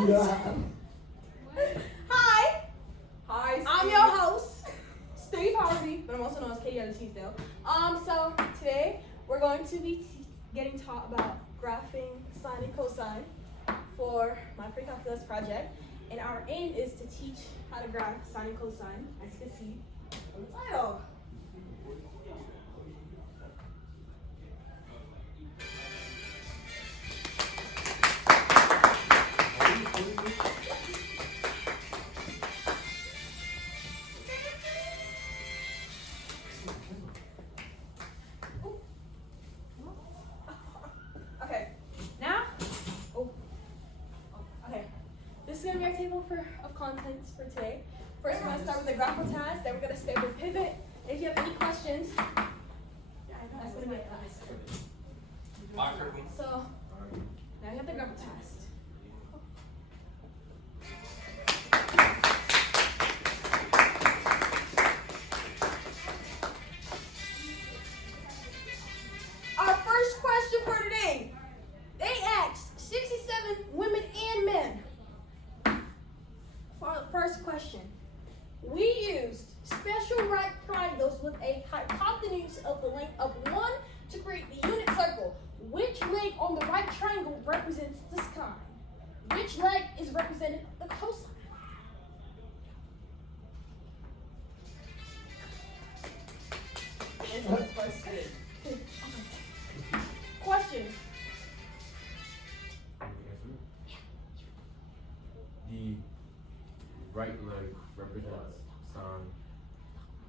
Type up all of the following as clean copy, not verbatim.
Hi, Hi, Steve. I'm your host, Steve Harvey, but I'm also known as Kaydianna Teesdale. So today we're going to be getting taught about graphing sine and cosine for my pre-calculus project, and our aim is to teach how to graph sine and cosine, as you can see on the title. Okay, now, okay, this is going to be our table of contents for today. First, we're going to start with the graphical task, then we're going to stay with pivot. And if you have any questions, that's going to be it. So, now you have the graphical task. Our first question for today. They asked 67 women and men. For the first question, we used special right triangles with a hypotenuse of the length of 1 to create the unit circle. Which leg on the right triangle represents the sine? Which leg is represented the cosine? Question. The right leg represents sine.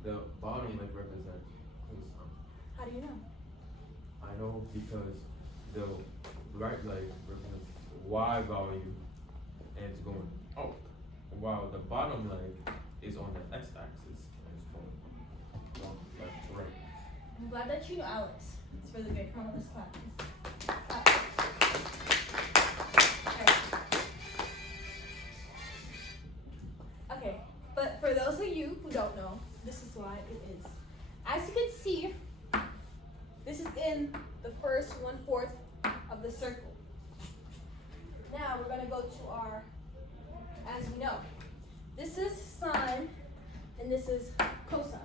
The bottom leg represents cosine. How do you know? I know because the right leg represents y value and it's going up, while the bottom leg is on the x-axis and it's going from left to right. I'm glad that you know, Alex. It's really good. Come on, let's clap. Okay, but for those of you who don't know, this is why it is. As you can see, this is in the first 1/4 of the circle. Now we're going to go to our, as we know, this is sine and this is cosine.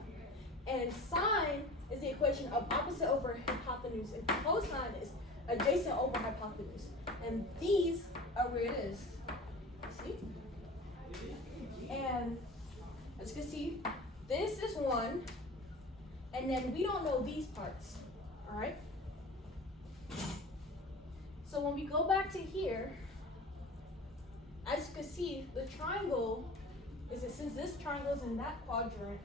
And sine is the equation of opposite over hypotenuse, and cosine is adjacent over hypotenuse. And these are where it is. See? And as you can see, this is 1, and then we don't know these parts. All right? So when we go back to here, as you can see, the triangle is, since this triangle is in that quadrant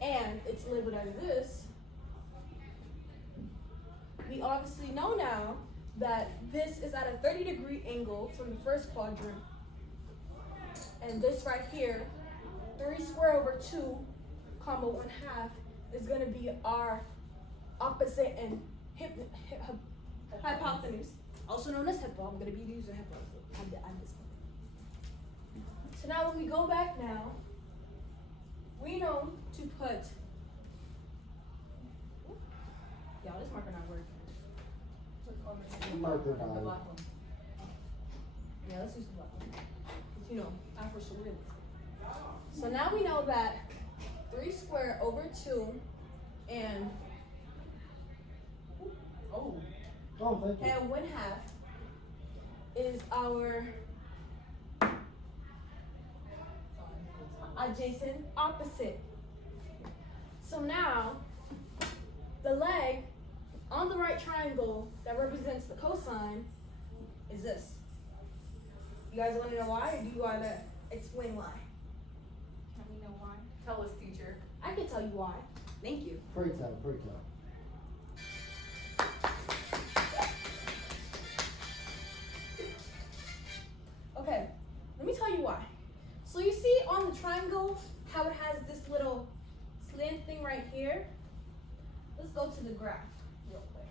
and it's labeled as this, we obviously know now that this is at a 30-degree angle from the first quadrant, and this right here, 3 squared over 2, comma 1/2, is going to be our opposite and hypotenuse, also known as hippo. I'm going to be using hippo at this point. So now when we go back now, we know to put, y'all, this marker not working. Marker died. Yeah, let's use the black one. Because, you know, after surrealism. So now we know that 3 squared over 2 and Thank you. and 1/2 is our adjacent opposite. So now the leg on the right triangle that represents the cosine is this. You guys want to know why, or do you want to explain why? Can we know why? Tell us, teacher. I can tell you why. Thank you. Pray tell, pray tell. Okay, let me tell you why. So you see on the triangle how it has this little slant thing right here? Let's go to the graph real quick.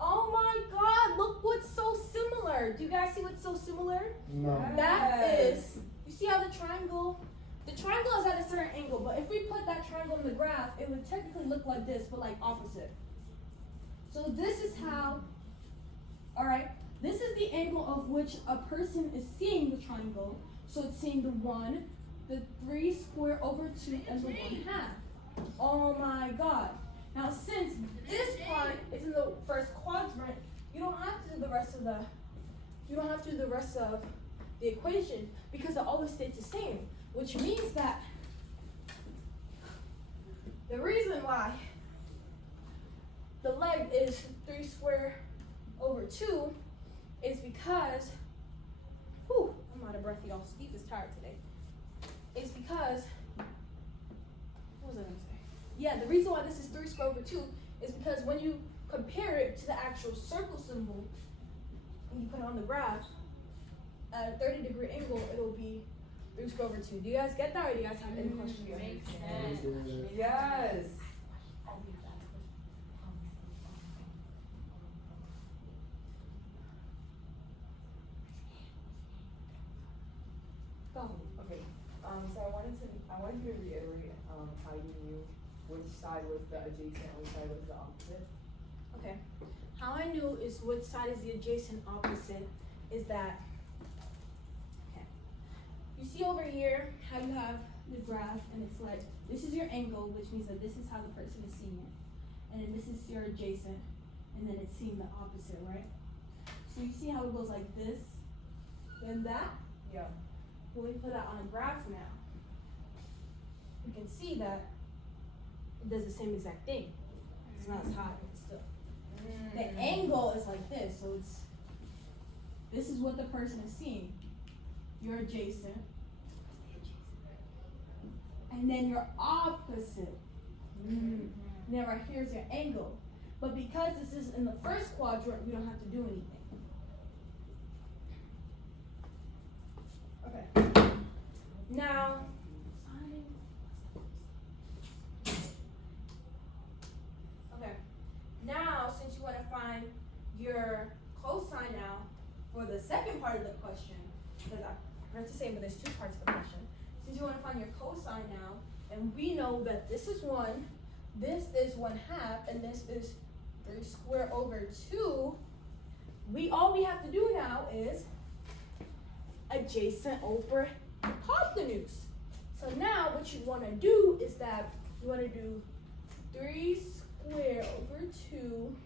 Oh my God, look what's so similar. Do you guys see what's so similar? No. That is, you see how the triangle is at a certain angle, but if we put that triangle in the graph, it would technically look like this, but like opposite. So this is how, all right, This is the angle of which a person is seeing the triangle. So it's seeing the 1, the 3 square over 2, and the 1/2. Oh my god. Now since this part is in the first quadrant, you don't have to do the rest of the equation because it always stays the same. Which means that the reason why the leg is 3 square over 2 is because, I'm out of breath, y'all. Steve is tired today. It's because, what was I gonna say? Yeah, the reason why this is 3 square over 2 is because when you compare it to the actual circle symbol, and you put it on the graph, at a 30-degree angle, it'll be 3 square over 2. Do you guys get that, or do you guys have any questions? Makes sense. sense. Yes. Go. Okay. So I wanted you to reiterate how you knew which side was the adjacent and which side was the opposite. Okay. How I knew is which side is the adjacent opposite is that, okay. You see over here how you have the graph and it's like, this is your angle, which means that this is how the person is seeing it. And then this is your adjacent, and then it's seeing the opposite, right? So you see how it goes like this, then that? Yeah. When we put that on a graph now, you can see that it does the same exact thing. It's not as high, but still. The angle is like this, so this is what the person is seeing. Your adjacent. And then your opposite. And then right here's your angle. But because this is in the first quadrant, we don't have to do anything. Okay. Now, now since you want to find your cosine now for the second part of the question, because I forgot to say, but there's 2 parts of the question. Since you want to find your cosine now, and we know that this is 1, this is 1/2, and this is 3 square over 2, all we have to do now is adjacent over hypotenuse. So now what you want to do is that you want to do 3 square over 2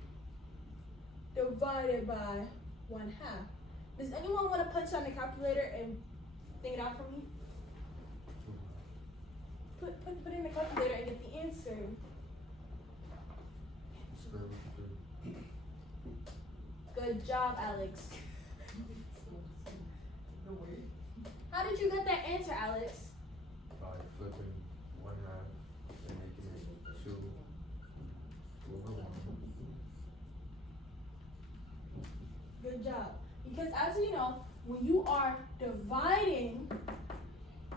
divided by 1/2. Does anyone want to punch on the calculator and think it out for me? Put in the calculator and get the answer. Square root of 3. Good job, Alex. The way. How did you get that answer, Alex? By flipping 1/2 and making it 2 over 1. Good job. Because as you know, when you are dividing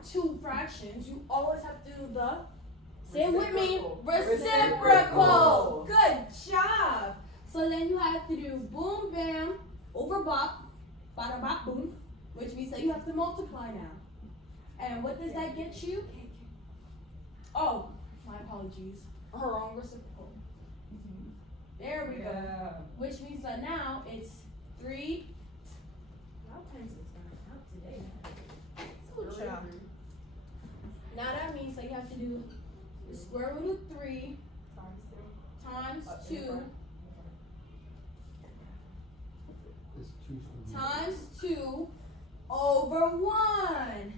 2 fractions, you always have to do the, say it with me, reciprocal. Good job. So then you have to do boom, bam, over bop, bada bop, boom, which means that you have to multiply now. And what does that get you? Oh, my apologies. Wrong reciprocal. There we go. Which means that now it's 3. My pencil's going out today. Good job. Now that means that you have to do the square root of 3 times 2 It's 2 square. times 2 over 1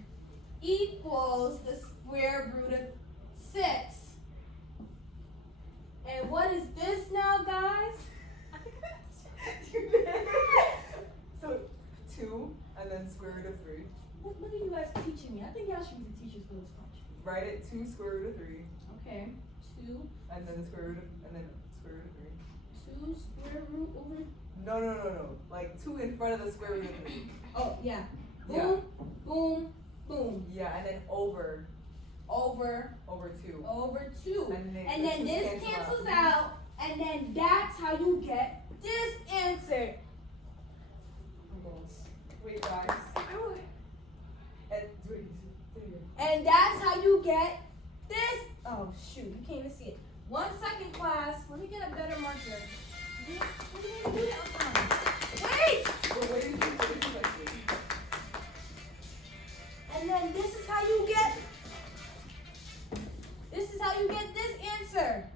equals the square root of 6. And what is this now, guys? So 2 and then square root of 3. Look at you guys teaching me. I think y'all should be the teachers for this much. Write it 2 square root of 3. Okay. 2. And then square root of and then square root of 3. 2 square root over. No. Like 2 in front of the square root of 3. Oh, yeah. Boom, Yeah. boom, boom. Yeah, and then over 2. Over 2. And then the this twos cancels cancel out. And then that's how you get this answer. Oh my gosh. Wait, guys. And wait, say it again. And that's how you get this. Oh, shoot. You can't even see it. 1 second, class. Let me get a better marker. Wait! you get this answer.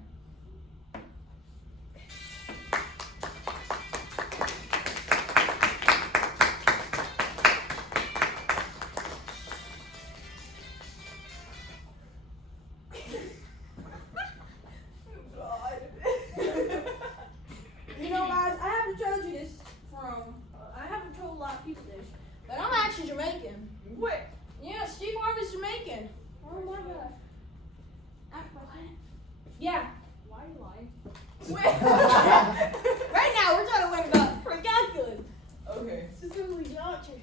You know, guys, I haven't told you this I haven't told a lot of people this, but I'm actually Jamaican. What? Yeah, Steve Harvey's Jamaican. Oh my God. Yeah. Why are you lying? Right now, we're trying to learn about calculus, Okay. specifically geometry.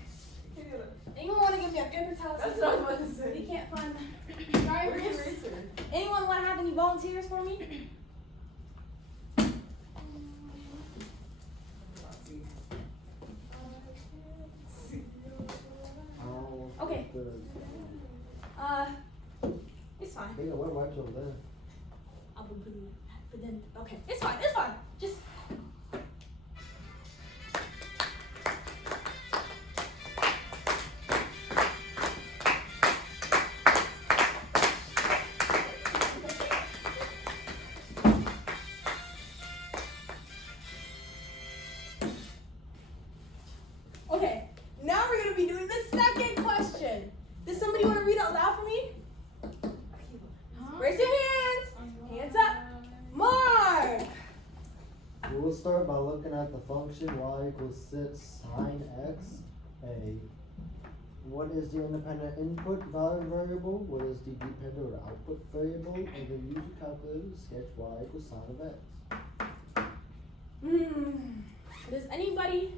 Kaydianna, Anyone want to give me a paper towel? that's what I was about to say. We can't find them. Sorry, What are you Bruce. researching? Anyone want to have any volunteers for me? Okay. It's fine. Hey, what watch over there? I'll put it, but then, okay, it's fine, just. Okay, now we're gonna be doing the second question. Does somebody want to read out loud for me? Raise your hands. Hands up. Mark. We will start by looking at the function y equals 6 sine x. A. What is the independent input value variable? What is the dependent output variable? And then use your calculator to sketch y equals sine of x. Does anybody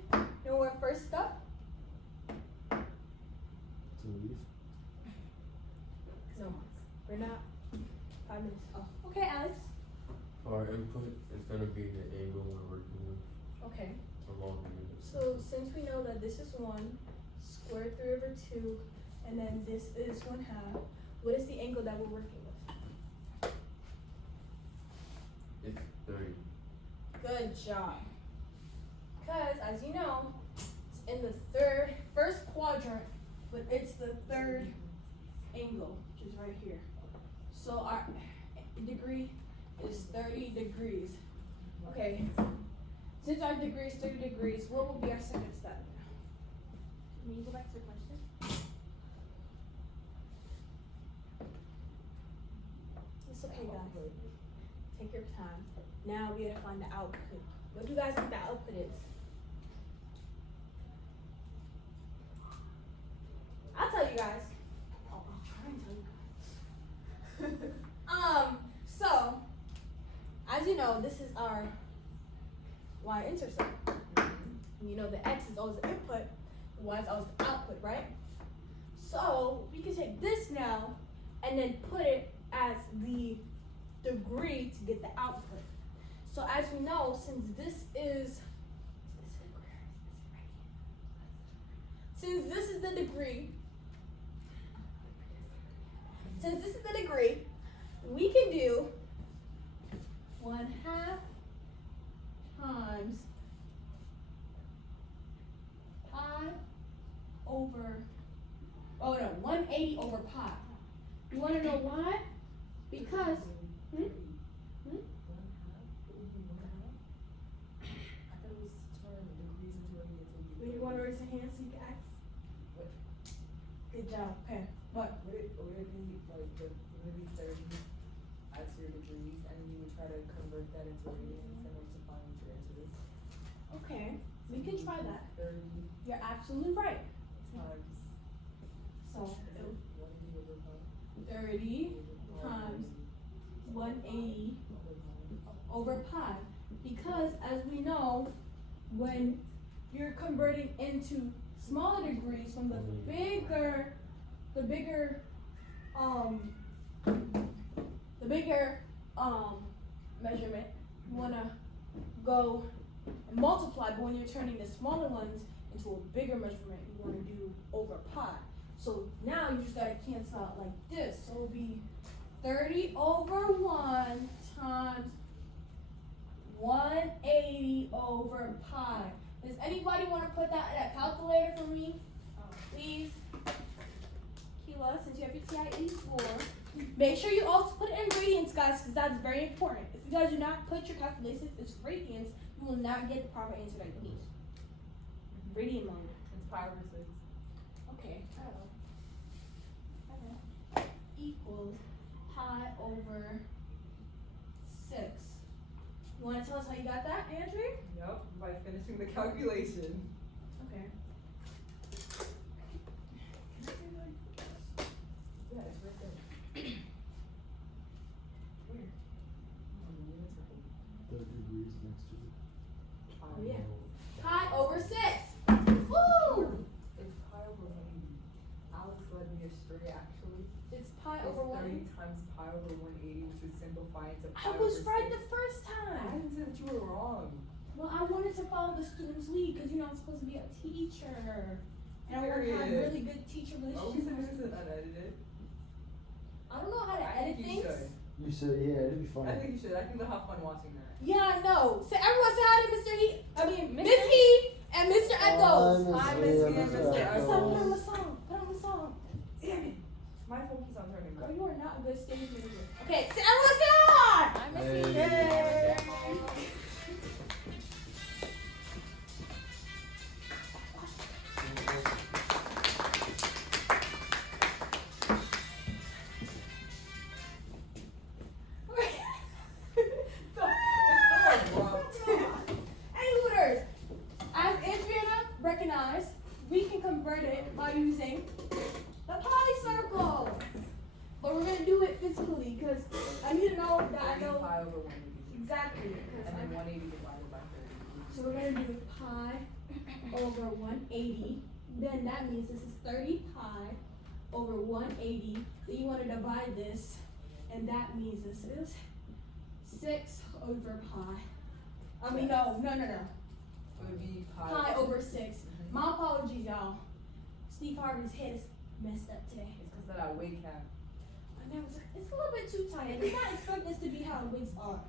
know where first stop? Please. No, we're not. 5 minutes. Oh, okay, Alex. Our input is gonna be the angle we're working with Okay. along the unit. So since we know that this is 1, square root 3 over 2, and then this is 1/2, what is the angle that we're working with? It's 30. Good job. Because as you know, it's in the first quadrant, but it's the third angle, which is right here. So our degree is 30 degrees. Okay. Since our degree is 30 degrees, what will be our second step? Can you go back to the question? It's okay, guys. Take your time. Now we gotta find the output. What do you guys think the output is? I'll tell you guys. Oh, I'll try and tell you guys. So, as you know, this is our y-intercept. You know the x is always the input, the y is always the output, right? So, we can take this now and then put it as the degree to get the output. So as we know, since this is the degree, we can do 1/2 times pi over, 180 over pi. You want to know why? Because, you want to raise your hand so you can ask? Good job. Okay. What? Would it be like would it be 30 as your degrees, and you would try to convert that into radians and multiply with your answer? Okay. We can try that. 30 You're absolutely right. times. So, 180 over pi. 30 times 180 over pi. Because as we know, when you're converting into smaller degrees from the bigger measurement, you wanna go and multiply, but when you're turning the smaller ones into a bigger measurement, you wanna do over pi. So now you just gotta cancel out like this. So it'll be 30 over 1 times 180 over pi. Does anybody want to put that in a calculator for me? Please. Keela, since you have your TIE 4, make sure you also put ingredients radians, guys, because that's very important. If you guys do not put your calculations as radians, you will not get the proper answer that you need. Radian mode. It's pi over 6. Okay. Okay. Equals pi over 6. You want to tell us how you got that, Andrew? Yep, by finishing the calculation. Okay. Yeah, it's right there. Where? On the unit circle. The degrees next to it. Oh, yeah. Pi over 6. Woo! It's pi over 180. Alex led me astray actually. It's pi It's over 30 1. times pi over 180, which would simplify into pi I was over right 6. the first I time. didn't say that you were wrong. Well, I wanted to follow the student's lead because I'm supposed to be a teacher. And I want to have Period. really good teacher Oh, we said relationships. this is unedited. I don't know how to edit You things. should. You said, yeah, it'd be I funny. think you should. I think they'll have fun watching that. Yeah, I know. So everyone say hi to Mr. Miss He and Mr. Echoes. Hi, Miss He and Mr. Put on Echoes. the song. Put on the song. Damn it. My phone keeps on turning. Girl, you are not a good stage manager. Okay, so everyone say hi. Hi, Missy. Yay. Hooters, as Adriana recognized, we can convert it by using the polycircle. But we're gonna do it physically because I need to know that I know Pi over 180. exactly. And then 180 divided by 30. So we're gonna do pi over 180. Then that means this is 30 pi over 180. Then you want to divide this, and that means this is 6 over pi. I mean, no. It would be Pi over 6. Mhm. My apologies, y'all. Steve Harvey's head is messed up today. It's because of that weight cap. I know it's a little bit too tight. I did not expect this to be how wigs are.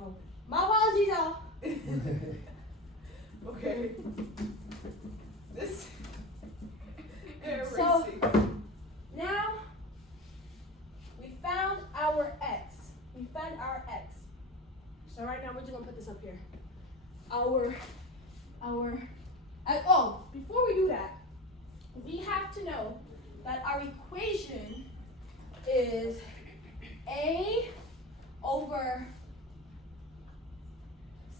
Oh, my apologies, y'all. Okay. This. So, now we found our x. So right now we're just gonna put this up here. Before we do that, we have to know that our equation is a over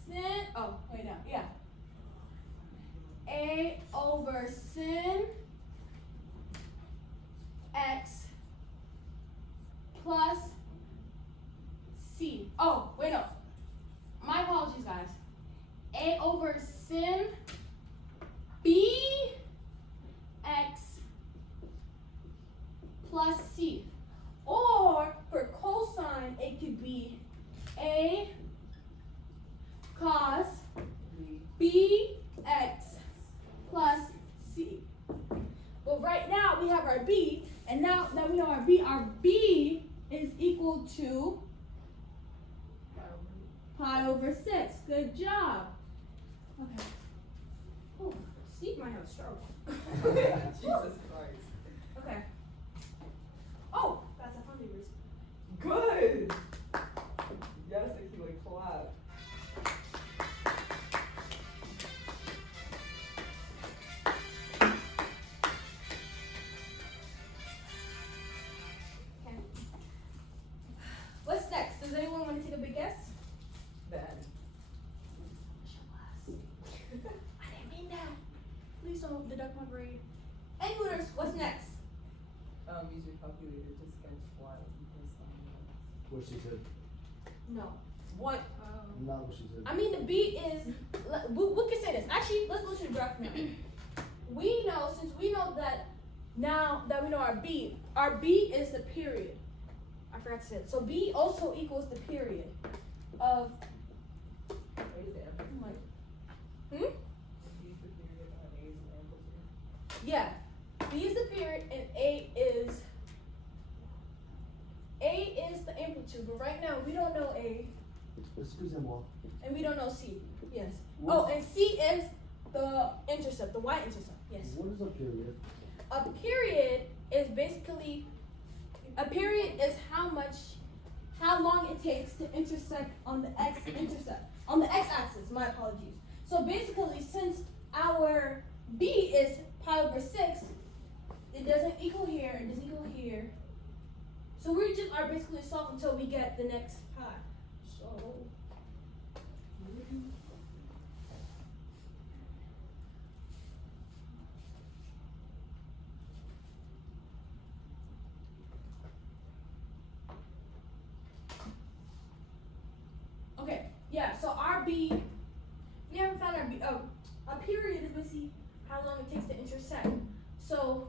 sin. Oh, wait, no, yeah. A over sin x plus c. Oh, wait, no. My apologies, guys. A over sin b x plus c. Or for cosine, it could be a cos b x plus c. But right now we have our b, and now that we know our b is equal to pi over 6. Good job. Okay. Oh, Steve might have a stroke. Jesus Christ. Okay. Oh, that's a funny reason. Good. Yes, I can like clap. Okay. What's next? Does anyone want to take a big guess? Then. I didn't mean that. Please don't deduct my grade. Anyways, what's next? Use your calculator to sketch y equals What she said. No. What? Not what she said. I mean, the B is. We can say this. Actually, let's go to the graph now. We know, since we know that now that we know our B is the period. I forgot to say it. So B also equals the period of. Wait, is the amplitude? Hmm? Use the period and A is the amplitude. Yeah. B is the period and A is the amplitude. But right now we don't know A Excusez-moi. and we don't know C. Yes. Oh, and C is the intercept, the y-intercept. Yes. What is a period? A period is basically how much how long it takes to intersect on the x-axis. My apologies. So basically, since our b is pi over 6, it doesn't equal here. It doesn't equal here. So we just are basically solving until we get the next pi. So. Okay, yeah, so our b, we haven't found our b. Oh, a period is basically how long it takes to intersect. So,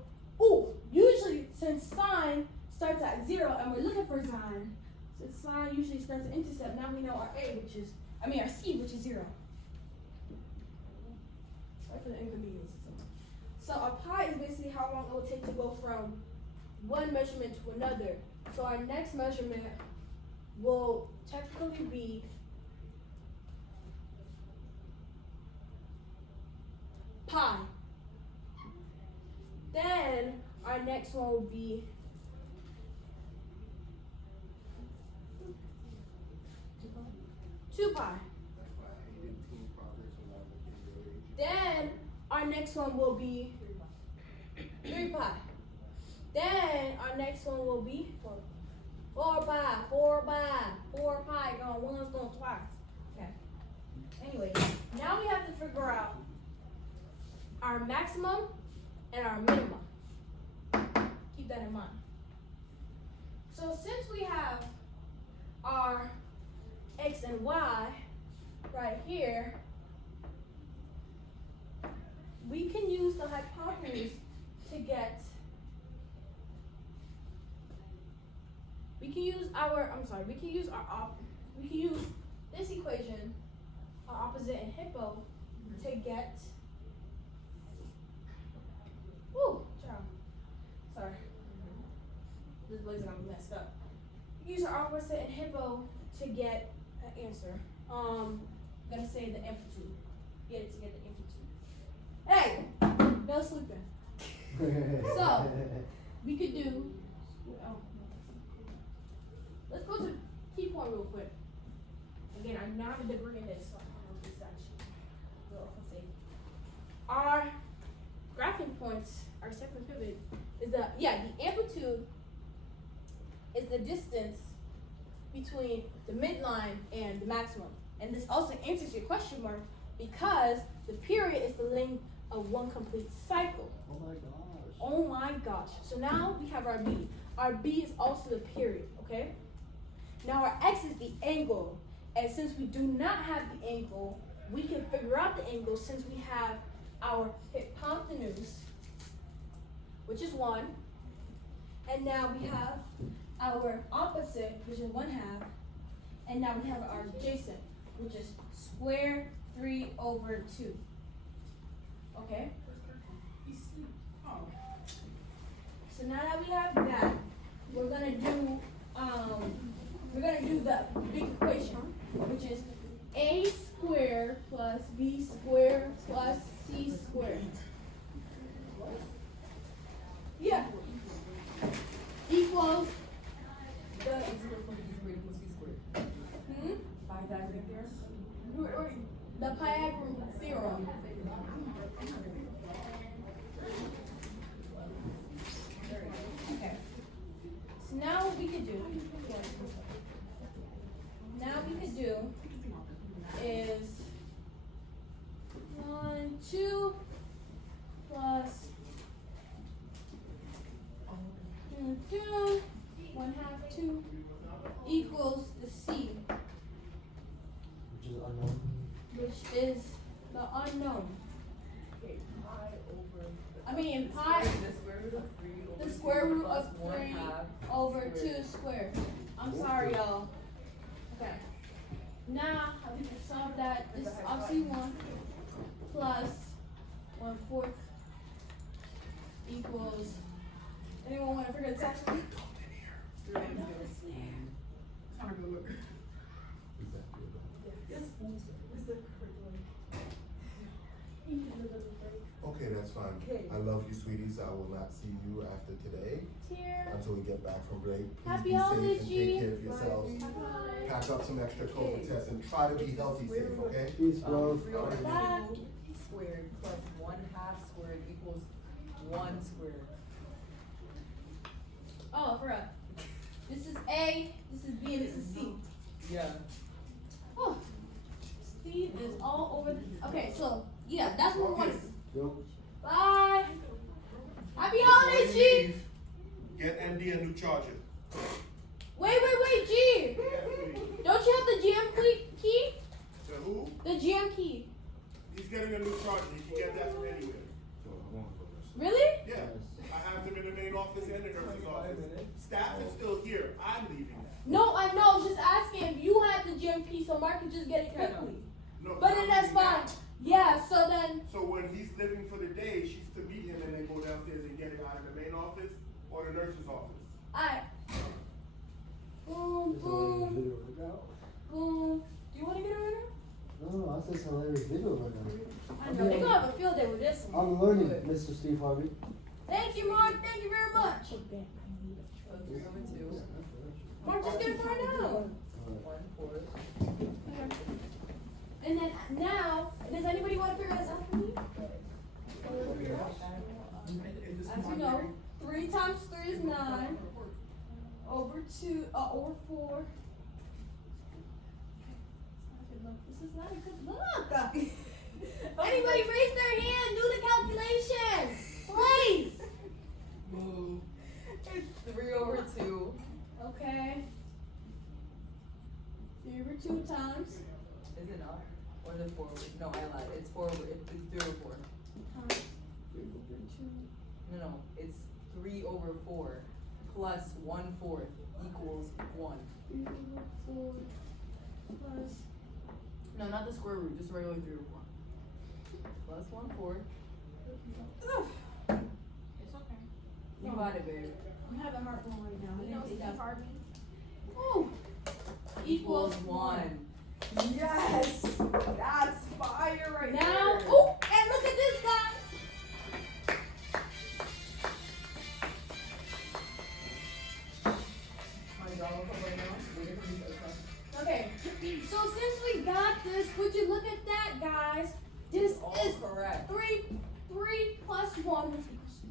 usually since sine starts at 0 and we're looking for sine, since sine usually starts at intercept, now we know our a, our c, which is 0. Sorry for the inconvenience. So our pi is basically how long it will take to go from one measurement to another. So our next measurement will technically be pi. Then our next one will be 2 pi. Then our next one will be 3 pi. Then our next one will be 4 pi, 4 pi, 4 pi, going once, going twice. Okay. Anyway, now we have to figure out our maximum and our minimum. Keep that in mind. So since we have our x and y right here, we can use the hypotenuse to get, we can use this equation, our opposite in hippo, to get, sorry, this blazer got me messed up. Use our opposite in hippo to get an answer. I'm gonna say the amplitude. Get it to get the amplitude. Hey, no sleeping. So we could do. Let's go to key point real quick. Again, I'm not a degree in this, so I don't know if this actually will say. Our graphing points, our second pivot, is the amplitude is the distance between the midline and the maximum. And this also answers your question mark because the period is the length of one complete cycle. Oh my gosh. Oh my gosh. So now we have our b. Our b is also the period, okay? Now our x is the angle. And since we do not have the angle, we can figure out the angle since we have our hypotenuse, which is 1. And now we have our opposite, which is 1/2. And now we have our adjacent, which is square 3 over 2. Okay? So now that we have that, we're gonna do the big equation, which is a squared plus b squared plus c squared. Yeah. Equals the the Pythagorean theorem. Okay. So now what we could do is 1, 2 plus 2, 1/2, 2 equals the c, Which is unknown. which is the unknown. Okay, pi over. I mean pi, The square root of 3 the square root of 3 1/2 over 2 squared. I'm sorry, y'all. Okay. Now, how we can solve that? This is obviously 1 plus 1/4 equals. Anyone want to figure this out? Okay, that's fine. Okay. I love you, sweeties. I will not see you after today Here. until we get back from break. Please Happy be safe holidays, and G. take care of yourselves. Happy pick up some extra COVID tests and try to be healthy safe, okay? Peace, bro. 3 over 2 Bye. squared plus 1/2 squared equals 1 squared. Oh, for real. This is A, this is B, and this is C. Yeah. Oh, Steve is all over the. Okay, so yeah, that's what we want to see. Yo. Bye. Happy Before holidays, you G. leave, get MD a new charger. Wait, G. Don't you have the GM key? To who? The GM key. He's getting a new charger. He can get that from anywhere. Really? Yeah. I have them in the main office and the nurse's office. Staff is still here. I'm leaving. No, I know. I was just asking if you had the GM key so Mark could just get it quickly. No, But I'm then that's leaving fine. now. Yeah. So then. So when he's living for the day, she's to meet him and then go downstairs and get it out of the main office or the nurse's office. Alright. Boom, boom, boom. Do you want to get it right now? No, I said hilarious video right now. I know. They're gonna have a field day with this one. I'm learning, Mr. Steve Harvey. Thank you, Mark. Thank you very much. 3 over 2. Mark, just get it right now. 1/4. And then now, does anybody want to figure this out for me? As you know, 3 times 3 is 9. Over 4. This is not a good look. Anybody raise their hand, do the calculations, please. It's 3 over 2. Okay. 3 over 2 times. Is it not? Or is it 4 over? No, I lied. It's 4 over. It's 3 over 4. Times 3 over 2. No, it's 3 over 4 plus 1/4 equals 1. 3 over 4 plus. No, not the square root, just regular 3 over 4. Plus 1/4. It's okay. You got it, babe. I'm having heartburn right now. You know Steve Harvey? Ooh. Equals 1. Yes! That's fire right Now, there. oh, and look at this, guys. Okay, so since we got this, would you look at that, guys? This is correct. 3 plus 1, which equals 2.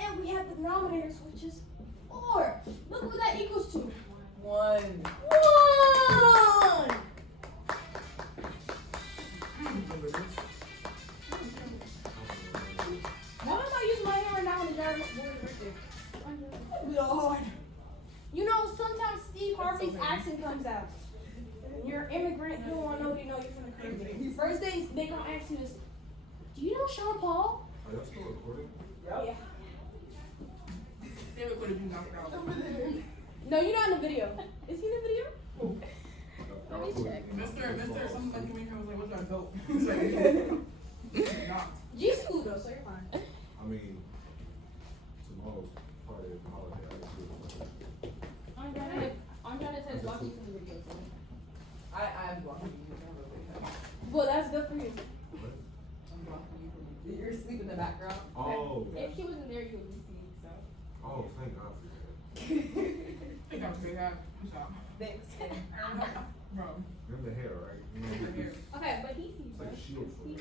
And we have the denominators, which is 4. Look what that equals to. 1. 1! Why am I using my hand right now in the yard? Lord. You know, sometimes Steve Harvey's accent comes out. When you're an immigrant, you don't want nobody to know you're from the Caribbean. First thing they gonna ask you is, do you know Sean Paul? Are y'all still recording? Yeah. They recorded you knocked out. No, you're not in the video. Is he in the video? Let me check. Mister, somebody came in here and was like, what's that dope? He's like, not. G school though, so you're fine. I mean, tomorrow's part of the holiday. Andrea says walking from the video. I'm blocking you. Well, that's good for you. I'm blocking you from You're asleep in the background. Oh, If she wasn't there, you would be seeing, so. oh, thank God for that. I think I'm straight out. I'm sorry. Thanks. Bro. Remember the hair, right? You know, it's Okay, but he sees, like a right? shield for me.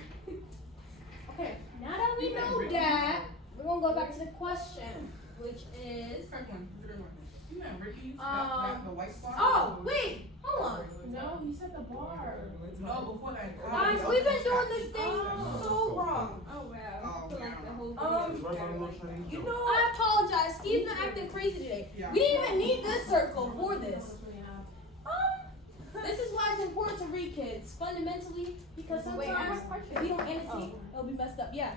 Okay, now that we know that, we're gonna go back to the question, which is. First one. It's a good one. You know, Ricky, the white spot. Oh, wait, hold on. No, he said the bar. No, before that. Guys, we've been doing this thing Oh. so wrong. Oh, wow. For like the whole It's right by the little Chinese You joint. know, I apologize. Steve's been acting crazy today. Yeah. We didn't even need this circle for this. This is why it's important to read, kids, fundamentally, because Wait, I have a sometimes question. if you don't annotate, it'll be messed up. Yeah.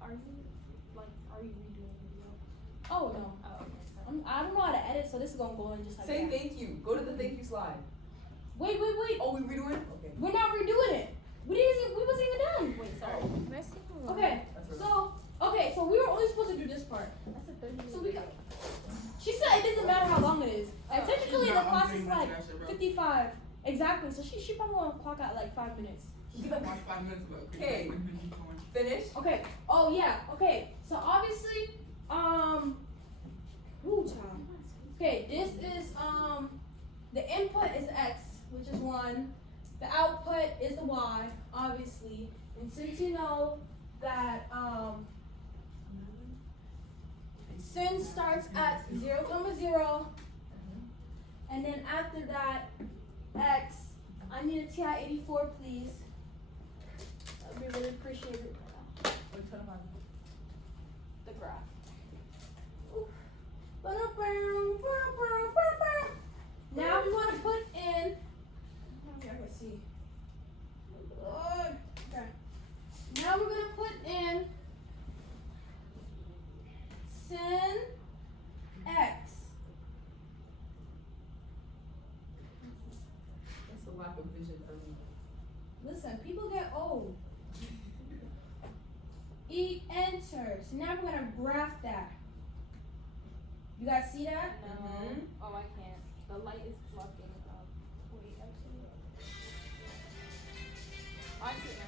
Are you redoing the video? Oh no. Oh, okay. I don't know how to edit, so this is gonna go in just like Say that. thank you. Go to the thank you slide. Wait. Oh, we redo it? Okay. We're not redoing it. We wasn't even done. Wait, sorry. Okay. So we were only supposed to do this part. That's a 30 So we got. She said it doesn't matter how long it is. Like technically the not class doing is much like of that shit, bro. 55. Exactly. So she probably gonna clock out like 5 minutes. You can watch 5 minutes ago. Okay. Finish? Okay. Oh yeah. Okay. So obviously, ooh, child. Okay, this is The input is x, which is 1. The output is the y, obviously. And since you know that sin starts at 0, 0, and then after that, x, I need a TI-84, please. That would be really appreciated. The graph. Now we want to put in, I can see. Okay. Now we're going to put in sin x. That's a lack of vision for me. Listen, people get old. E enter. So now we're going to graph that. You guys see that? No. Oh, I can't. The light is blocking. Wait, actually. Oh, I see it now.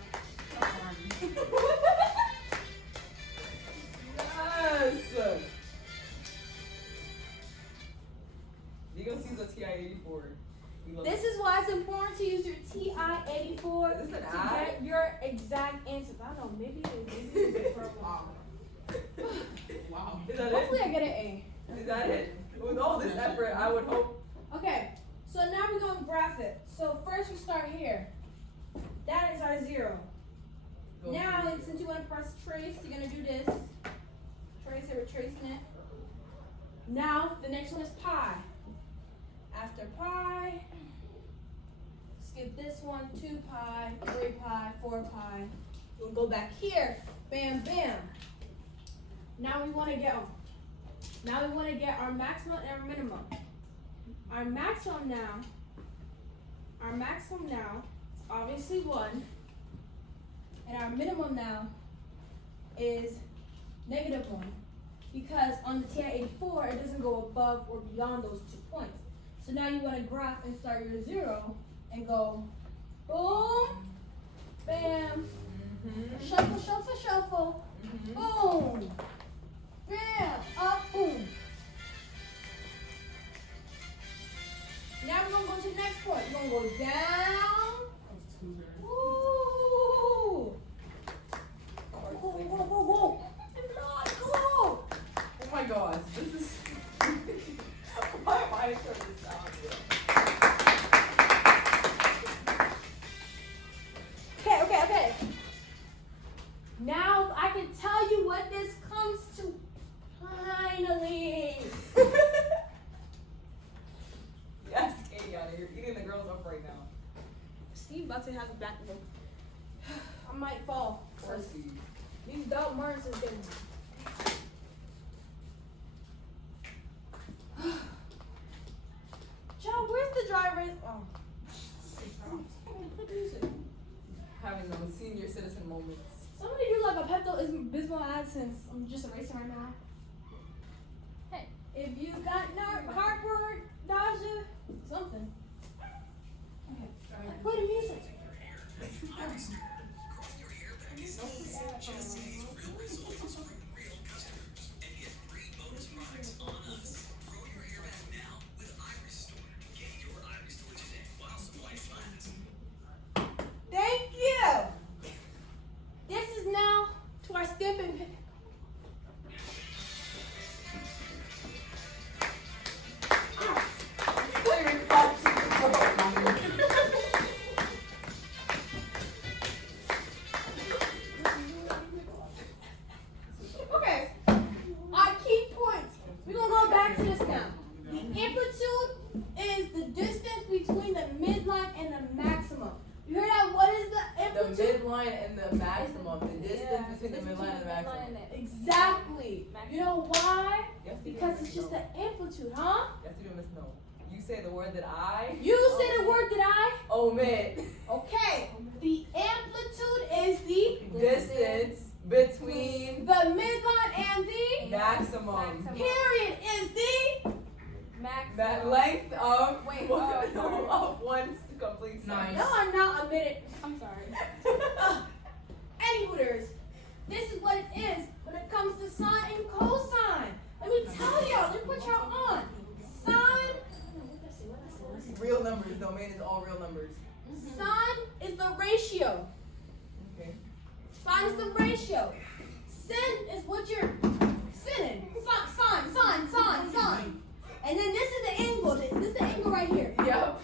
Yes! You gonna use a TI-84. This is why it's important to use your TI-84 Is this to an I? get your exact answers. I don't know, maybe it's Wow. Wow. Is that Hopefully it? I get an A. Is that it? With all this effort, I would hope. Okay, so now we're going to graph it. So first we start here. That is our 0. Go Now, through and since you want to press trace, you're going to do this. Trace it, we're tracing it. Now, the next one is pi. After pi, skip this one, 2 pi, 3 pi, 4 pi. We'll go back here, bam, bam. Now we want to get our maximum and our minimum. Our maximum now is obviously 1, and our minimum now is -1, because on the TI-84 it doesn't go above or beyond those 2 points. So now you want to graph and start your 0 and go boom, bam, shuffle, shuffle, shuffle, boom, bam, up, boom. Now we're going to go to the next point. We're going to go down. Woo! Go, go, go, go, go. Go. Oh my gosh, this is. Why am I turning this out here? Okay. Now I can tell you what this comes to. Finally. Yes, Kaydianna, you're eating the girls up right now. Steve about to have a back move. I might fall. Poor Steve. These Doc Martens is getting. John, where's the driver? Oh. Put music. Having those senior citizen moments. Somebody do like a Pepto-Bismol ad since I'm just erasing right now. Hey, if you got heartburn, nausea, something. Okay, play the music. Thank you. This is now to our stamping pick. Okay, our key points. We're gonna go back to this now. The amplitude is the distance between the midline and the maximum. You heard that? What is the The amplitude? midline and the maximum. The distance between the midline and the maximum. Exactly. You know why? You have to do Because Miss it's just No. the amplitude, huh? You have to do Miss No. You say the word that I You say the word that I. omit. Okay. The amplitude is the Distance between the midline and the maximum. period is the That length of Wait, of one complete Nice. y'all are not omitted. I'm sorry. Any hooters. This is what it is when it comes to sine and cosine. Let me tell y'all, let me put y'all on. Sine. Listen. real numbers. Domain is all real numbers. Sine is the ratio. Okay. Sine is the ratio. Sin is what you're sinning. Sine. And then this is the angle. This is the angle right here. Yep.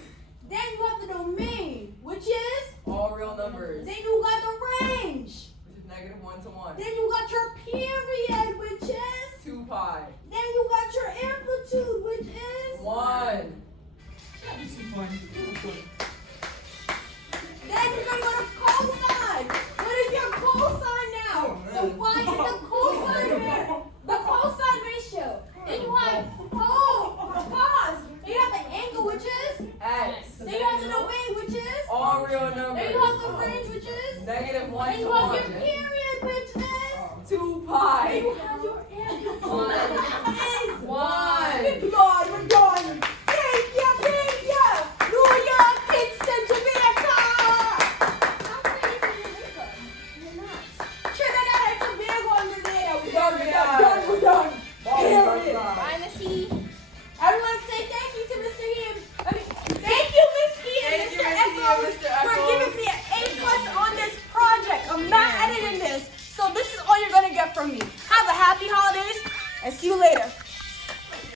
Then you have the domain, which is? All real numbers. Then you got the range. Which is negative 1 to 1. Then you got your period, which is? 2 pi. Then you got your amplitude, which is? 1. Then you're gonna go to cosine. What is your cosine now? The y is the cosine here. The cosine ratio. Then you have cos. Then you have the angle, which is? X. Then you have the domain, which is? All real Then numbers. you have the range, which is? Negative 1 Then to you have 1. your period.